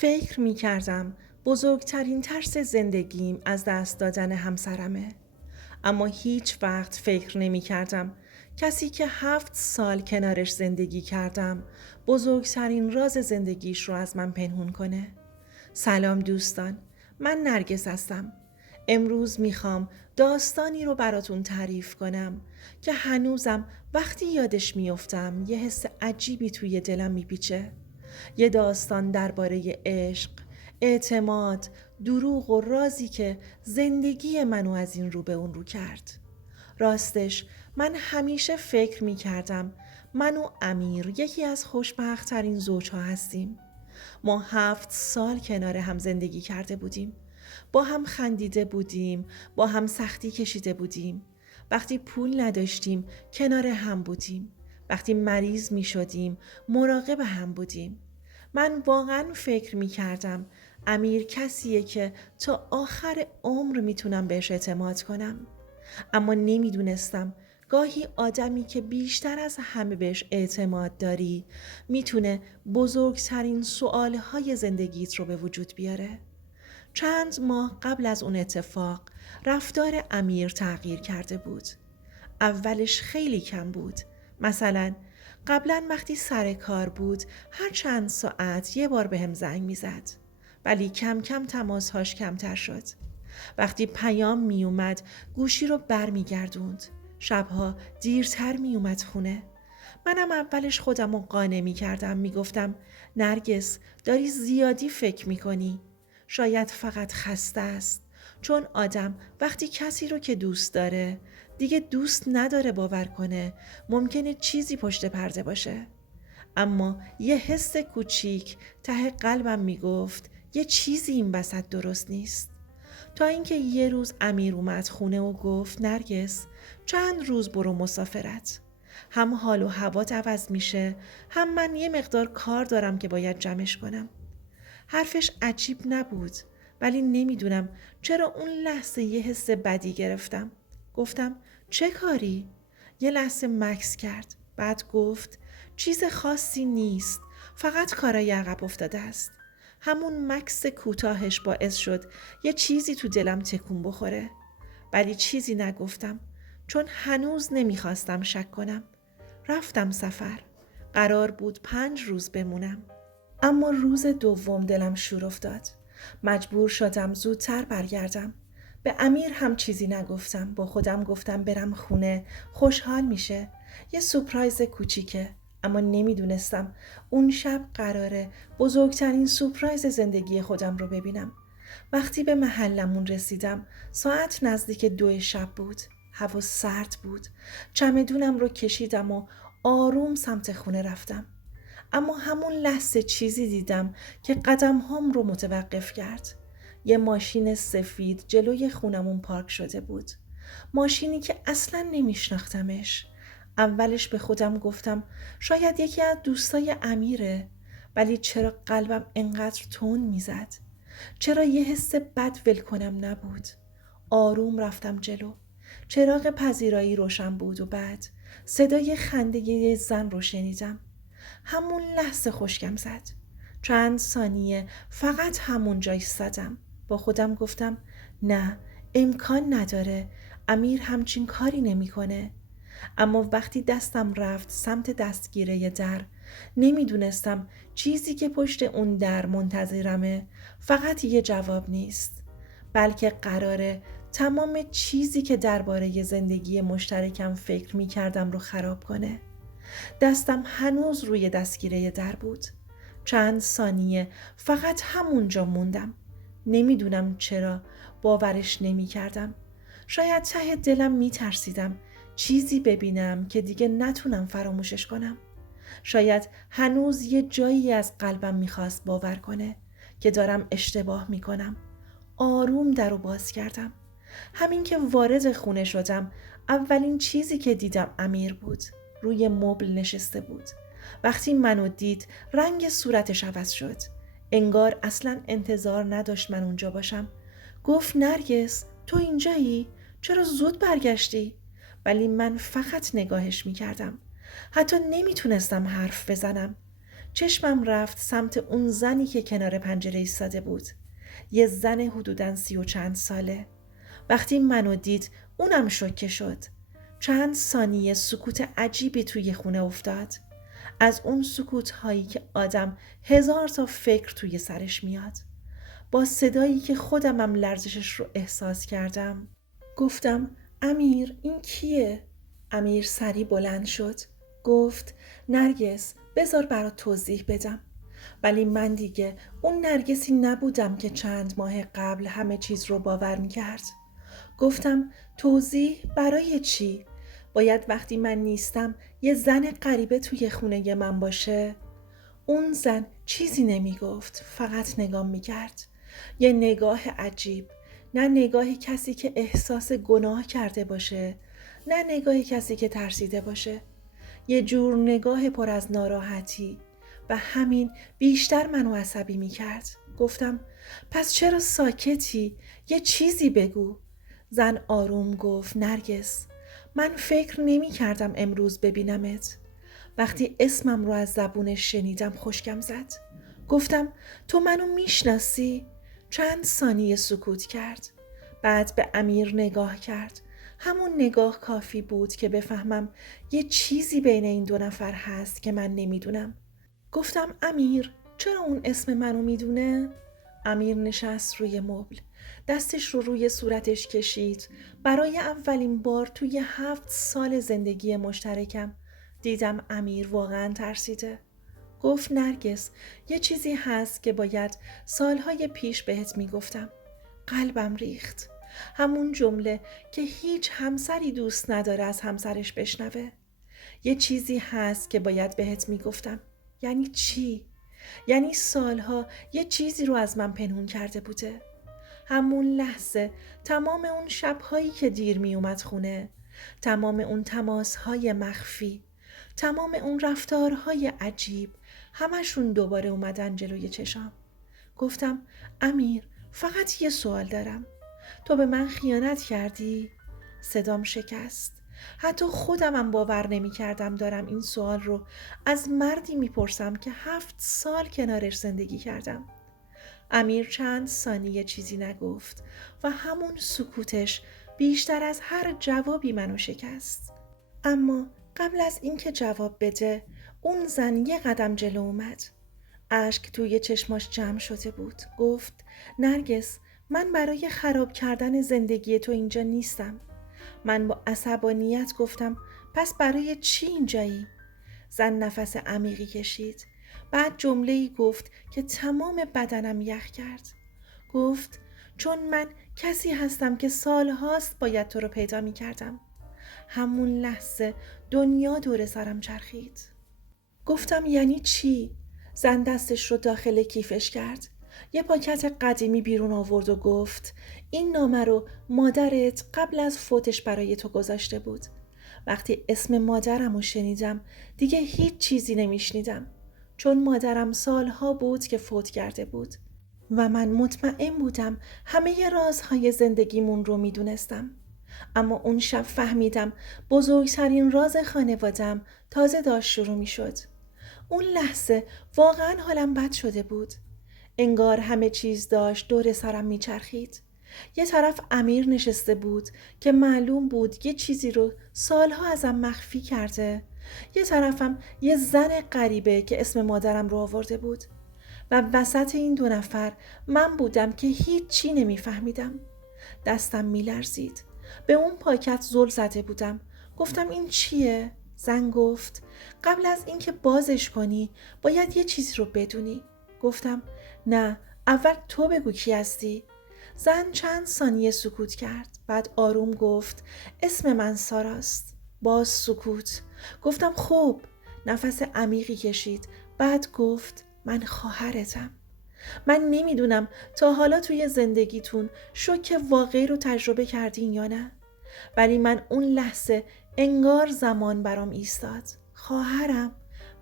فکر می کردم بزرگترین ترس زندگیم از دست دادن همسرمه. اما هیچ وقت فکر نمی کردم کسی که 7 سال کنارش زندگی کردم بزرگترین راز زندگیش رو از من پنهون کنه. سلام دوستان، من نرگس هستم. امروز میخوام داستانی رو براتون تعریف کنم که هنوزم وقتی یادش میافتم یه حس عجیبی توی دلم میپیچه. یه داستان درباره عشق، اعتماد، دروغ و رازی که زندگی منو از این رو به اون رو کرد. راستش من همیشه فکر می کردم من و امیر یکی از خوشبخت‌ترین زوجها هستیم. ما 7 سال کنار هم زندگی کرده بودیم. با هم خندیده بودیم، با هم سختی کشیده بودیم. وقتی پول نداشتیم کنار هم بودیم. وقتی مریض می شدیم مراقب هم بودیم. من واقعا فکر می کردم امیر کسیه که تا آخر عمر میتونم بهش اعتماد کنم. اما نمیدونستم گاهی آدمی که بیشتر از همه بهش اعتماد داری میتونه بزرگترین سوالهای زندگیت رو به وجود بیاره. چند ماه قبل از اون اتفاق رفتار امیر تغییر کرده بود. اولش خیلی کم بود. مثلا قبلا وقتی سر کار بود هر چند ساعت یه بار بهم زنگ میزد. ولی کم کم تماسهاش کمتر شد. وقتی پیام می اومد گوشی رو بر می گردوند. شبها دیرتر می اومد خونه. منم اولش خودم رو قانع می کردم. می گفتم نرگس داری زیادی فکر می کنی. شاید فقط خسته است. چون آدم وقتی کسی رو که دوست داره دیگه دوست نداره باور کنه ممکنه چیزی پشت پرده باشه. اما یه حس کوچیک ته قلبم می گفت یه چیزی این وسط درست نیست. تا اینکه یه روز امیر اومد خونه و گفت نرگس چند روز برو مسافرت. هم حال و هوات عوض میشه، هم من یه مقدار کار دارم که باید جمعش کنم. حرفش عجیب نبود، ولی نمیدونم چرا اون لحظه یه حس بدی گرفتم. گفتم چه کاری؟ یه لحظه مکث کرد. بعد گفت چیز خاصی نیست، فقط کارای عقب افتاده است. همون مکث کوتاهش باعث شد یه چیزی تو دلم تکون بخوره. ولی چیزی نگفتم چون هنوز نمیخواستم شک کنم. رفتم سفر. قرار بود 5 روز بمونم. اما روز دوم دلم شور افتاد. مجبور شدم زودتر برگردم. به امیر هم چیزی نگفتم. با خودم گفتم برم خونه، خوشحال میشه. یه سورپرایز کوچیکه. اما نمیدونستم اون شب قراره بزرگترین سورپرایز زندگی خودم رو ببینم. وقتی به محلمون رسیدم ساعت نزدیک 2 شب بود. هوا سرد بود. چمدونم رو کشیدم و آروم سمت خونه رفتم. اما همون لحظه چیزی دیدم که قدمهام رو متوقف کرد. یه ماشین سفید جلوی خونمون پارک شده بود. ماشینی که اصلاً نمیشناختمش. اولش به خودم گفتم شاید یکی از دوستای امیره. ولی چرا قلبم انقدر تون میزد؟ چرا یه حس بد ول کنم نبود؟ آروم رفتم جلو. چراغ پذیرایی روشن بود و بعد صدای خنده یه زن رو شنیدم. همون لحظه خشکم زد. چند ثانیه فقط همونجا ایستادم. با خودم گفتم نه، امکان نداره، امیر همچین کاری نمیکنه. اما وقتی دستم رفت سمت دستگیره در نمیدونستم چیزی که پشت اون در منتظرمه فقط یه جواب نیست، بلکه قراره تمام چیزی که درباره زندگی مشترکم فکر میکردم رو خراب کنه. دستم هنوز روی دستگیره در بود. چند ثانیه فقط همونجا موندم. نمیدونم چرا باورش نمی کردم. شاید ته دلم می ترسیدم چیزی ببینم که دیگه نتونم فراموشش کنم. شاید هنوز یه جایی از قلبم میخواست باور کنه که دارم اشتباه میکنم. آروم در رو باز کردم. همین که وارد خونه شدم اولین چیزی که دیدم امیر بود. روی مبل نشسته بود. وقتی منو دید رنگ صورتش عوض شد. انگار اصلا انتظار نداشت من اونجا باشم. گفت نرگس تو اینجایی؟ چرا زود برگشتی؟ ولی من فقط نگاهش میکردم. حتی نمیتونستم حرف بزنم. چشمم رفت سمت اون زنی که کنار پنجره ایستاده بود. یه زن حدوداً 30 و چند ساله. وقتی منو دید اونم شوکه شد. چند ثانیه سکوت عجیبی توی خونه افتاد. از اون سکوت هایی که آدم 1000 تا فکر توی سرش میاد. با صدایی که خودمم لرزشش رو احساس کردم گفتم امیر این کیه؟ امیر سری بلند شد. گفت نرگس بذار برات توضیح بدم. ولی من دیگه اون نرگسی نبودم که چند ماه قبل همه چیز رو باور میکرد. گفتم توضیح برای چی؟ باید وقتی من نیستم یه زن غریبه توی خونه من باشه؟ اون زن چیزی نمیگفت، فقط نگاه میکرد. یه نگاه عجیب، نه نگاه کسی که احساس گناه کرده باشه، نه نگاه کسی که ترسیده باشه. یه جور نگاه پر از ناراحتی و همین بیشتر منو عصبی میکرد. گفتم پس چرا ساکتی؟ یه چیزی بگو. زن آروم گفت نرگس من فکر نمی کردم امروز ببینمت. وقتی اسمم رو از زبونش شنیدم خشکم زد. گفتم تو منو میشناسی؟ چند ثانیه سکوت کرد. بعد به امیر نگاه کرد. همون نگاه کافی بود که بفهمم یه چیزی بین این دو نفر هست که من نمیدونم. گفتم امیر چرا اون اسم منو میدونه؟ امیر نشست روی مبل. دستش رو روی صورتش کشید. برای اولین بار توی 7 سال زندگی مشترکم دیدم امیر واقعا ترسیده. گفت نرگس یه چیزی هست که باید سالهای پیش بهت میگفتم. قلبم ریخت. همون جمله که هیچ همسری دوست نداره از همسرش بشنوه. یه چیزی هست که باید بهت میگفتم. یعنی چی؟ یعنی سالها یه چیزی رو از من پنهون کرده بوده. همون لحظه تمام اون شبهایی که دیر می اومد خونه، تمام اون تماسهای مخفی، تمام اون رفتارهای عجیب، همشون دوباره اومدن جلوی چشام. گفتم امیر فقط یه سوال دارم. تو به من خیانت کردی؟ صدام شکست. حتی خودمم باور نمی کردم دارم این سوال رو از مردی می پرسم که 7 سال کنارش زندگی کردم. امیر چند ثانیه چیزی نگفت و همون سکوتش بیشتر از هر جوابی منو شکست. اما قبل از اینکه جواب بده اون زن یه قدم جلو اومد. اشک توی چشماش جمع شده بود. گفت نرگس من برای خراب کردن زندگی تو اینجا نیستم. من با عصبانیت گفتم پس برای چی اینجایی؟ زن نفس عمیقی کشید. بعد جمله‌ای گفت که تمام بدنم یخ کرد. گفت چون من کسی هستم که سالهاست باید تو رو پیدا می کردم. همون لحظه دنیا دور سرم چرخید. گفتم یعنی چی؟ زن دستش رو داخل کیفش کرد. یه پاکت قدیمی بیرون آورد و گفت این نامه رو مادرت قبل از فوتش برای تو گذاشته بود. وقتی اسم مادرم رو شنیدم دیگه هیچ چیزی نمیشنیدم. چون مادرم سالها بود که فوت کرده بود و من مطمئن بودم همه رازهای زندگیمون رو میدونستم. اما اون شب فهمیدم بزرگترین راز خانوادم تازه داشت شروع میشد. اون لحظه واقعا حالم بد شده بود. انگار همه چیز داشت دور سرم میچرخید. یه طرف امیر نشسته بود که معلوم بود یه چیزی رو سالها ازم مخفی کرده. یه طرفم یه زن غریبه که اسم مادرم رو آورده بود. و وسط این دو نفر من بودم که هیچی نمیفهمیدم. دستم میلرزید. به اون پاکت زل زده بودم. گفتم این چیه؟ زن گفت قبل از اینکه بازش کنی باید یه چیزی رو بدونی. گفتم نه اول تو بگو کی هستی. زن چند ثانیه سکوت کرد. بعد آروم گفت اسم من ساراست. باز سکوت. گفتم خب. نفس عمیقی کشید. بعد گفت من خواهرتم. من نمیدونم تا حالا توی زندگیتون شوک واقعی رو تجربه کردین یا نه، ولی من اون لحظه انگار زمان برام ایستاد. خواهرم؟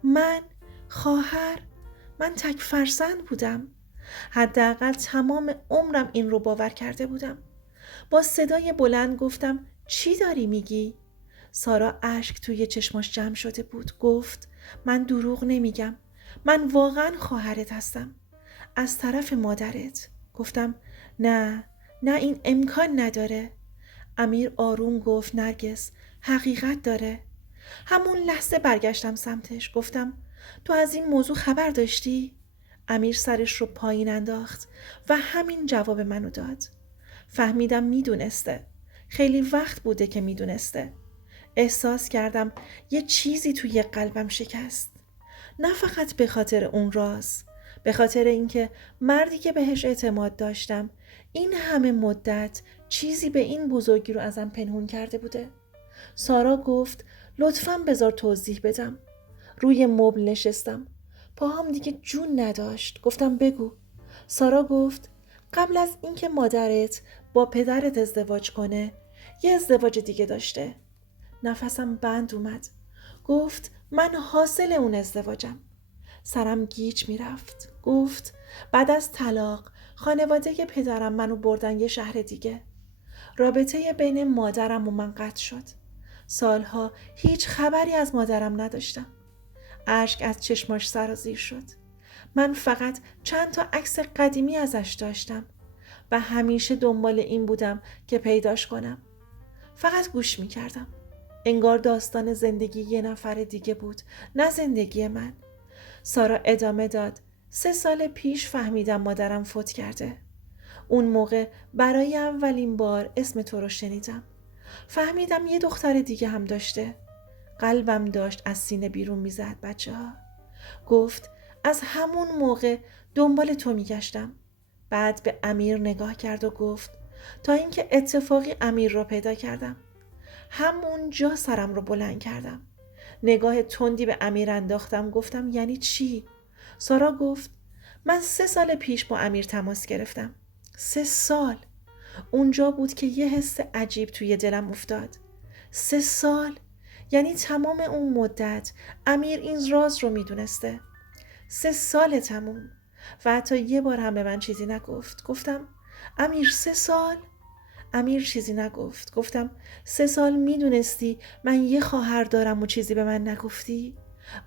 من؟ خواهر؟ من تک فرزند بودم. حداقل تمام عمرم این رو باور کرده بودم. با صدای بلند گفتم چی داری میگی؟ سارا اشک توی چشماش جمع شده بود. گفت من دروغ نمیگم. من واقعا خواهرت هستم. از طرف مادرت. گفتم نه، نه این امکان نداره. امیر آروم گفت نرگس حقیقت داره. همون لحظه برگشتم سمتش. گفتم تو از این موضوع خبر داشتی؟ امیر سرش رو پایین انداخت و همین جواب منو داد. فهمیدم میدونسته. خیلی وقت بوده که میدونسته. احساس کردم یه چیزی توی قلبم شکست. نه فقط به خاطر اون راز، به خاطر اینکه مردی که بهش اعتماد داشتم این همه مدت چیزی به این بزرگی رو ازم پنهون کرده بوده. سارا گفت لطفاً بذار توضیح بدم. روی مبل نشستم. پاهام دیگه جون نداشت. گفتم بگو. سارا گفت قبل از اینکه مادرت با پدرت ازدواج کنه یه ازدواج دیگه داشته. نفسم بند اومد. گفت من حاصل اون ازدواجم. سرم گیج میرفت. گفت بعد از طلاق خانواده پدرم منو بردن یه شهر دیگه. رابطه بین مادرم و من قطع شد. سالها هیچ خبری از مادرم نداشتم. اشک از چشماش سرازیر شد. من فقط چند تا عکس قدیمی ازش داشتم و همیشه دنبال این بودم که پیداش کنم. فقط گوش میکردم. انگار داستان زندگی یه نفر دیگه بود، نه زندگی من. سارا ادامه داد 3 سال پیش فهمیدم مادرم فوت کرده. اون موقع برای اولین بار اسم تو رو شنیدم. فهمیدم یه دختر دیگه هم داشته. قلبم داشت از سینه بیرون میزد بچه‌ها. گفت از همون موقع دنبال تو میگشتم. بعد به امیر نگاه کرد و گفت تا اینکه اتفاقی امیر رو پیدا کردم. همونجا سرم رو بلند کردم. نگاه تندی به امیر انداختم. گفتم یعنی چی؟ سارا گفت من 3 سال پیش با امیر تماس گرفتم. 3 سال. اونجا بود که یه حس عجیب توی دلم افتاد. 3 سال؟ یعنی تمام اون مدت امیر این راز رو میدونسته. 3 سال تموم. و حتی یه بار هم به من چیزی نگفت. گفتم امیر 3 سال؟ امیر چیزی نگفت. گفتم 3 سال میدونستی من یه خواهر دارم و چیزی به من نگفتی؟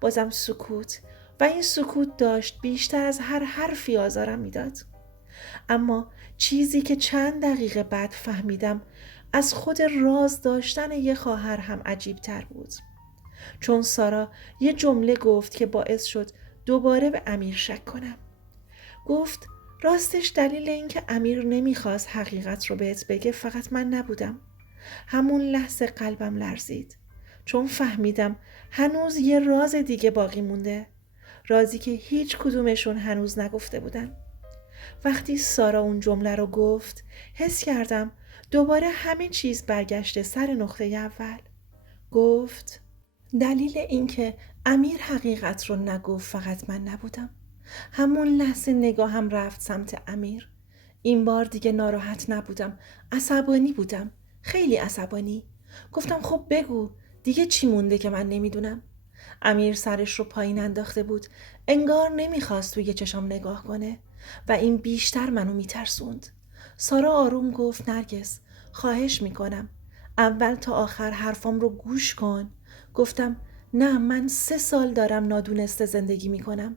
بازم سکوت و این سکوت داشت بیشتر از هر حرفی آزارم میداد. اما چیزی که چند دقیقه بعد فهمیدم از خود راز داشتن یه خواهر هم عجیب تر بود. چون سارا یه جمله گفت که باعث شد دوباره به امیر شک کنم. گفت راستش دلیل این که امیر نمیخواست حقیقت رو بهت بگه فقط من نبودم. همون لحظه قلبم لرزید. چون فهمیدم هنوز یه راز دیگه باقی مونده. رازی که هیچ کدومشون هنوز نگفته بودن. وقتی سارا اون جمله رو گفت حس کردم دوباره همه چیز برگشته سر نقطه اول. گفت دلیل این که امیر حقیقت رو نگفت فقط من نبودم. همون لحظه نگاهم رفت سمت امیر. این بار دیگه ناراحت نبودم. عصبانی بودم. خیلی عصبانی. گفتم خب بگو دیگه چی مونده که من نمیدونم؟ امیر سرش رو پایین انداخته بود. انگار نمیخواست توی چشام نگاه کنه و این بیشتر منو میترسوند. سارا آروم گفت نرگس خواهش میکنم اول تا آخر حرفام رو گوش کن. گفتم نه من 3 سال دارم نادونسته زندگی میکنم.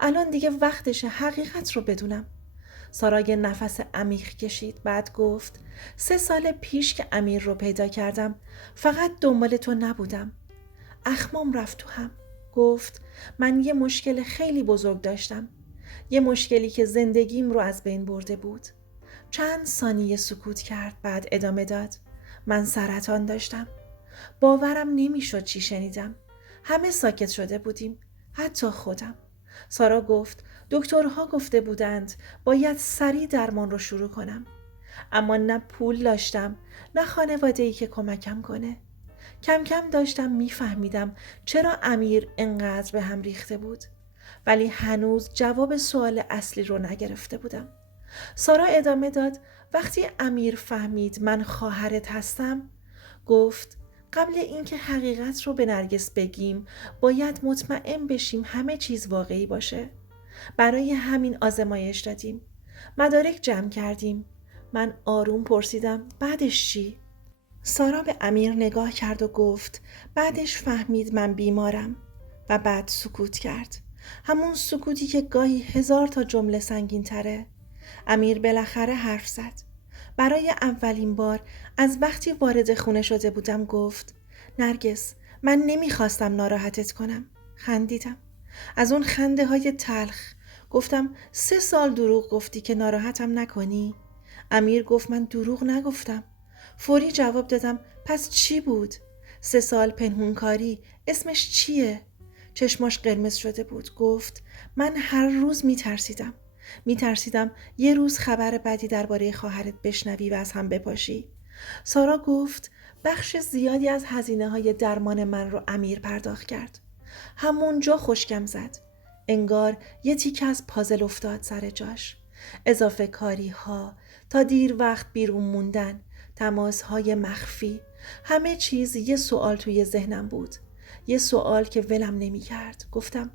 الان دیگه وقتشه حقیقت رو بدونم. سارا یه نفس عمیق کشید. بعد گفت 3 سال پیش که امیر رو پیدا کردم فقط دنبال تو نبودم. اخمام رفت تو هم. گفت من یه مشکل خیلی بزرگ داشتم. یه مشکلی که زندگیم رو از بین برده بود. چند ثانیه سکوت کرد. بعد ادامه داد من سرطان داشتم. باورم نمیشد چی شنیدم. همه ساکت شده بودیم. حتی خودم. سارا گفت دکترها گفته بودند باید سریع درمان رو شروع کنم. اما نه پول داشتم نه خانواده‌ای که کمکم کنه. کم کم داشتم میفهمیدم چرا امیر انقدر به هم ریخته بود. ولی هنوز جواب سوال اصلی رو نگرفته بودم. سارا ادامه داد وقتی امیر فهمید من خواهرت هستم گفت قبل اینکه حقیقت رو به نرگس بگیم باید مطمئن بشیم همه چیز واقعی باشه. برای همین آزمایش دادیم. مدارک جمع کردیم. من آروم پرسیدم بعدش چی؟ سارا به امیر نگاه کرد و گفت بعدش فهمید من بیمارم و بعد سکوت کرد. همون سکوتی که گاهی 1000 تا جمله سنگین تره. امیر بالاخره حرف زد. برای اولین بار از وقتی وارد خونه شده بودم گفت: نرگس، من نمیخواستم ناراحتت کنم. خندیدم. از اون خنده های تلخ. گفتم 3 سال دروغ گفتی که ناراحتم نکنی؟ امیر گفت من دروغ نگفتم. فوری جواب دادم پس چی بود؟ 3 سال پنهونکاری اسمش چیه؟ چشماش قرمز شده بود. گفت من هر روز میترسیدم یه روز خبر بدی درباره خواهرت بشنوی و از هم بپاشی. سارا گفت بخش زیادی از هزینه‌های درمان من رو امیر پرداخت کرد. همونجا خشکم زد. انگار یه تیکه از پازل افتاد سر جاش. اضافه کاری ها، تا دیر وقت بیرون موندن، تماس های مخفی، همه چیز یه سوال توی ذهنم بود. یه سوال که ولم نمی کرد. گفتم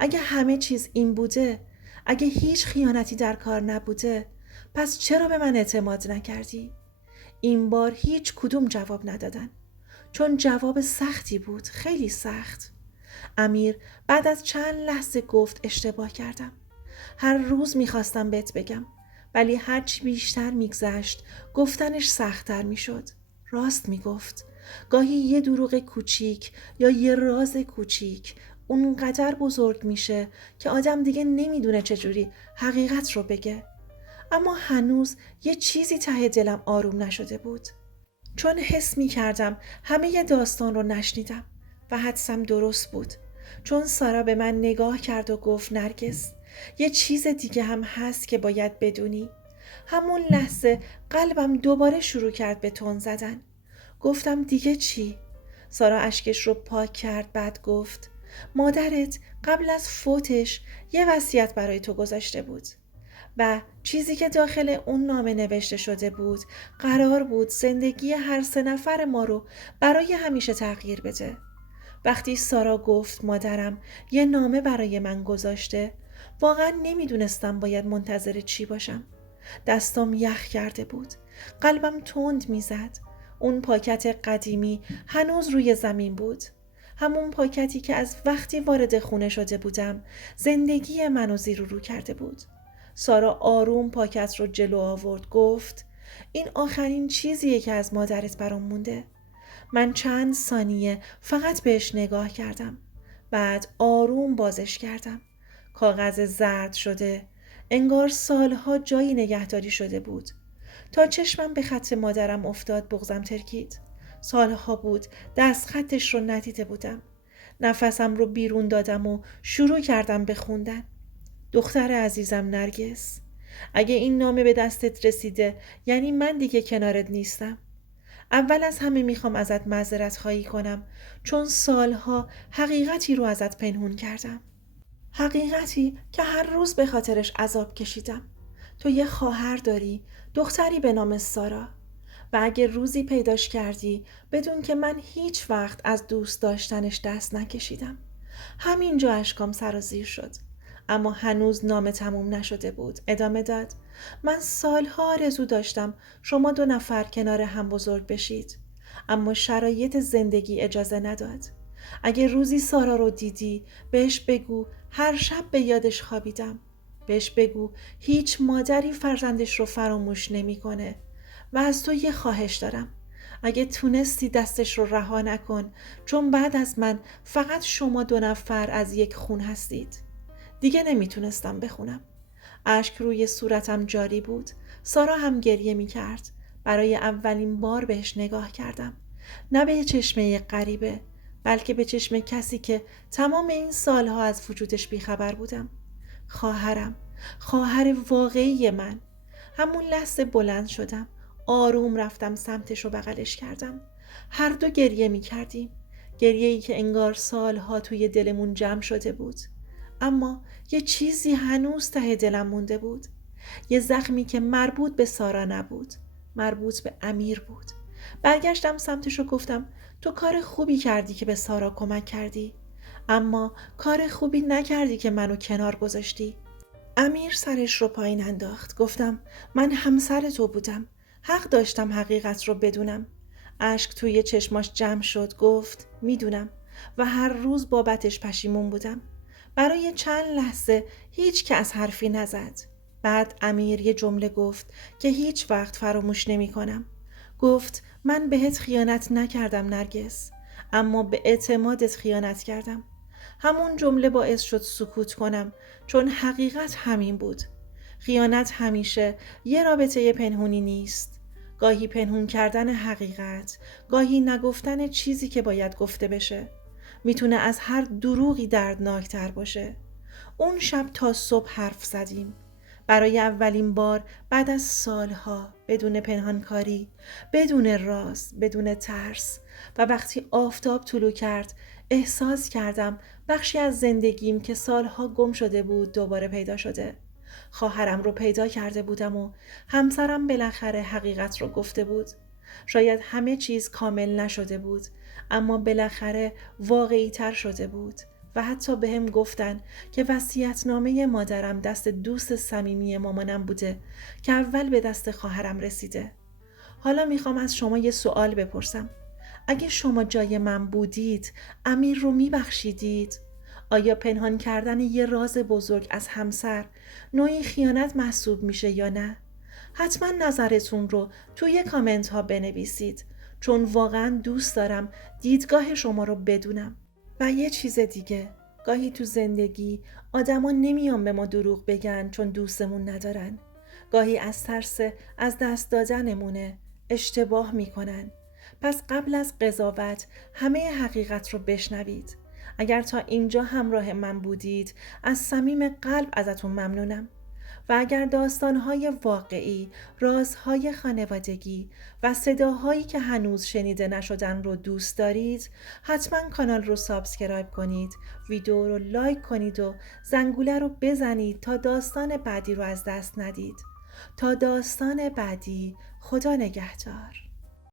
اگه همه چیز این بوده، اگه هیچ خیانتی در کار نبوده، پس چرا به من اعتماد نکردی؟ این بار هیچ کدوم جواب ندادن. چون جواب سختی بود، خیلی سخت. امیر بعد از چند لحظه گفت اشتباه کردم. هر روز میخواستم بهت بگم، ولی هرچی بیشتر میگذشت گفتنش سخت‌تر میشد. راست میگفت. گاهی یه دروغ کوچیک یا یه راز کوچیک اونقدر بزرگ میشه که آدم دیگه نمیدونه چجوری حقیقت رو بگه. اما هنوز یه چیزی ته دلم آروم نشده بود. چون حس می کردم همه داستان رو نشنیدم و حدسم درست بود. چون سارا به من نگاه کرد و گفت نرگس، یه چیز دیگه هم هست که باید بدونی. همون لحظه قلبم دوباره شروع کرد به تون زدن. گفتم دیگه چی؟ سارا اشکش رو پاک کرد، بعد گفت مادرت قبل از فوتش یه وصیت برای تو گذاشته بود و چیزی که داخل اون نامه نوشته شده بود قرار بود زندگی هر 3 نفر ما رو برای همیشه تغییر بده. وقتی سارا گفت مادرم یه نامه برای من گذاشته، واقعا نمیدونستم باید منتظر چی باشم. دستام یخ کرده بود. قلبم تند میزد. اون پاکت قدیمی هنوز روی زمین بود. همون پاکتی که از وقتی وارد خونه شده بودم زندگی منو زیر و رو کرده بود. سارا آروم پاکت رو جلو آورد. گفت این آخرین چیزیه که از مادرت برام مونده. من چند ثانیه فقط بهش نگاه کردم. بعد آروم بازش کردم. کاغذ زرد شده. انگار سالها جایی نگهداری شده بود. تا چشمم به خط مادرم افتاد بغزم ترکید. سالها بود دست خطش رو ندیده بودم. نفسم رو بیرون دادم و شروع کردم به خوندن. دختر عزیزم نرگس، اگه این نامه به دستت رسیده یعنی من دیگه کنارت نیستم. اول از همه میخوام ازت معذرت خواهی کنم، چون سالها حقیقتی رو ازت پنهون کردم. حقیقتی که هر روز به خاطرش عذاب کشیدم. تو یه خواهر داری، دختری به نام سارا، و اگه روزی پیداش کردی بدون که من هیچ وقت از دوست داشتنش دست نکشیدم. همینجا اشکام سرازیر شد. اما هنوز نامه تموم نشده بود. ادامه داد: من سالها آرزو داشتم شما 2 نفر کنار هم بزرگ بشید، اما شرایط زندگی اجازه نداد. اگه روزی سارا رو دیدی بهش بگو هر شب به یادش خوابیدم. بهش بگو هیچ مادری فرزندش رو فراموش نمی‌کنه. و از تو یه خواهش دارم، اگه تونستی دستش رو رها نکن، چون بعد از من فقط شما 2 نفر از یک خون هستید. دیگه نمیتونستم بخونم. اشک روی صورتم جاری بود. سارا هم گریه میکرد. برای اولین بار بهش نگاه کردم. نه به چشمه غریبه، بلکه به چشم کسی که تمام این سالها از وجودش بیخبر بودم. خواهرم، خواهر واقعی من. همون لحظه بلند شدم. آروم رفتم سمتش و بغلش کردم. هر دو گریه می کردیم. گریه‌ای که انگار سالها توی دلمون جمع شده بود. اما یه چیزی هنوز ته دلم مونده بود. یه زخمی که مربوط به سارا نبود. مربوط به امیر بود. برگشتم سمتش و گفتم تو کار خوبی کردی که به سارا کمک کردی. اما کار خوبی نکردی که منو کنار گذاشتی. امیر سرش رو پایین انداخت. گفتم من همسر تو بودم. حق داشتم حقیقت رو بدونم. اشک توی چشماش جمع شد. گفت میدونم و هر روز بابتش پشیمون بودم. برای چند لحظه هیچ کس حرفی نزد. بعد امیر یه جمله گفت که هیچ وقت فراموش نمی کنم. گفت من بهت خیانت نکردم نرگس، اما به اعتمادت خیانت کردم. همون جمله باعث شد سکوت کنم، چون حقیقت همین بود. خیانت همیشه یه رابطه پنهونی نیست. گاهی پنهون کردن حقیقت، گاهی نگفتن چیزی که باید گفته بشه، میتونه از هر دروغی دردناکتر باشه. اون شب تا صبح حرف زدیم. برای اولین بار بعد از سالها، بدون پنهانکاری، بدون راز، بدون ترس. و وقتی آفتاب طلوع کرد احساس کردم بخشی از زندگیم که سالها گم شده بود دوباره پیدا شده. خواهرم رو پیدا کرده بودم و همسرم بالاخره حقیقت رو گفته بود. شاید همه چیز کامل نشده بود، اما بالاخره واقعی تر شده بود. و حتی به هم گفتن که وصیت‌نامه مادرم دست دوست صمیمی مامانم بوده که اول به دست خواهرم رسیده. حالا میخوام از شما یه سوال بپرسم. اگه شما جای من بودید، امیر رو میبخشیدید؟ آیا پنهان کردن یه راز بزرگ از همسر نوعی خیانت محسوب میشه یا نه؟ حتما نظرتون رو توی کامنت ها بنویسید، چون واقعا دوست دارم دیدگاه شما رو بدونم. و یه چیز دیگه، گاهی تو زندگی آدما نمیان به ما دروغ بگن چون دوستمون ندارن. گاهی از ترس از دست دادنمونه اشتباه میکنن. پس قبل از قضاوت همه حقیقت رو بشنوید. اگر تا اینجا همراه من بودید، از صمیم قلب ازتون ممنونم. و اگر داستان‌های واقعی، رازهای خانوادگی و صداهایی که هنوز شنیده نشدن رو دوست دارید، حتما کانال رو سابسکرایب کنید، ویدیو رو لایک کنید و زنگوله رو بزنید تا داستان بعدی رو از دست ندید. تا داستان بعدی، خدا نگهدار.